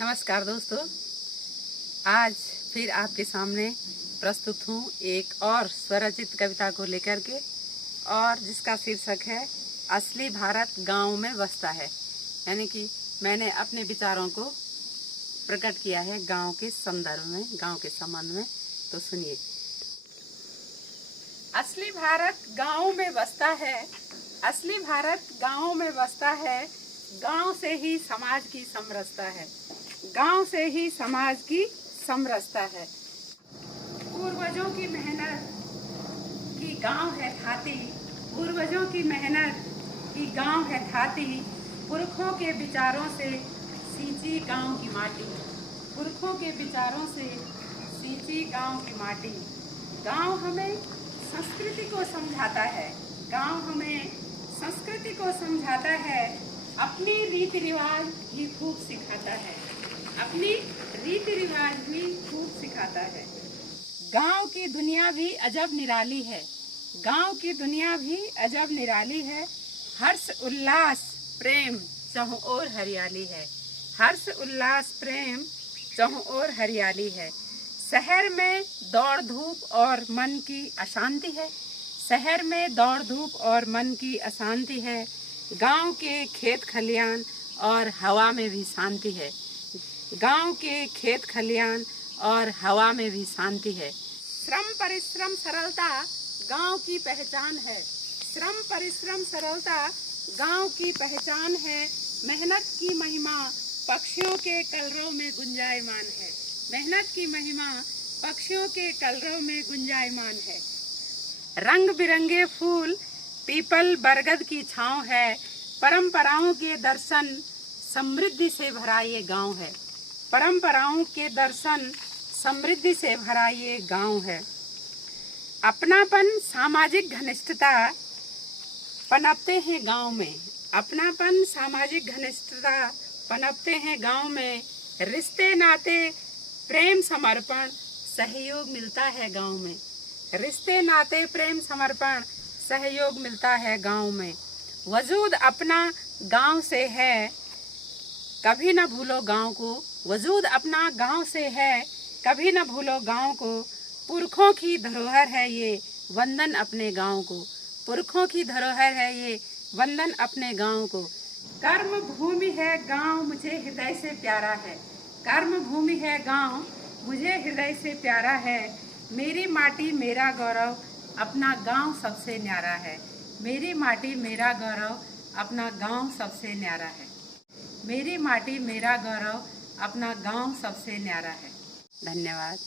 नमस्कार दोस्तों, आज फिर आपके सामने प्रस्तुत हूँ एक और स्वरचित कविता को लेकर के, और जिसका शीर्षक है असली भारत गांव में बसता है। यानी कि मैंने अपने विचारों को प्रकट किया है गांव के संदर्भ में, गांव के संबंध में। तो सुनिए। असली भारत गांव में बसता है, असली भारत गांव में बसता है। गांव से ही समाज की समरसता है, गांव से ही समाज की समरसता है। पूर्वजों की मेहनत की गांव है थाती, पूर्वजों की मेहनत की गांव है थाती। पुरखों के विचारों से सींची गांव की माटी, पुरखों के विचारों से सींची गांव की माटी। गांव हमें संस्कृति को समझाता है, गांव हमें संस्कृति को समझाता है। अपनी रीति रिवाज भी खूब सिखाता है, अपनी रीति रिवाज भी खूब सिखाता है। गांव की दुनिया भी अजब निराली है, गांव की दुनिया भी अजब निराली है। हर्ष उल्लास प्रेम चहुं ओर हरियाली है, हर्ष उल्लास प्रेम चहुं ओर हरियाली है। शहर में दौड़ धूप और मन की अशांति है, शहर में दौड़ धूप और मन की अशांति है। गांव के खेत खलियान और हवा में भी शांति है, गांव के खेत खलियान और हवा में भी शांति है। श्रम परिश्रम सरलता गांव की पहचान है, श्रम परिश्रम सरलता गांव की पहचान है। मेहनत की महिमा पक्षियों के कलरव में गुंजायमान है, मेहनत की महिमा पक्षियों के कलरव में गुंजायमान है। रंग बिरंगे फूल पीपल बरगद की छांव है, परंपराओं के दर्शन समृद्धि से भरा ये गांव है, परंपराओं के दर्शन समृद्धि से भरा ये गांव है। अपनापन सामाजिक घनिष्ठता पनपते हैं गांव में, अपनापन सामाजिक घनिष्ठता पनपते हैं गांव में। रिश्ते नाते प्रेम समर्पण सहयोग मिलता है गांव में, रिश्ते नाते प्रेम समर्पण सहयोग मिलता है गांव में। वजूद अपना गांव से है, कभी न भूलो गांव को, वजूद अपना गांव से है, कभी न भूलो गांव को। पुरखों की धरोहर है ये, वंदन अपने गांव को, पुरखों की धरोहर है ये, वंदन अपने गांव को। कर्म भूमि है गांव मुझे हृदय से प्यारा है, कर्म भूमि है गांव मुझे हृदय से प्यारा है। मेरी माटी मेरा गौरव अपना गांव सबसे न्यारा है, मेरी माटी मेरा गौरव अपना गांव सबसे न्यारा है, मेरी माटी मेरा गौरव अपना गांव सबसे न्यारा है। धन्यवाद।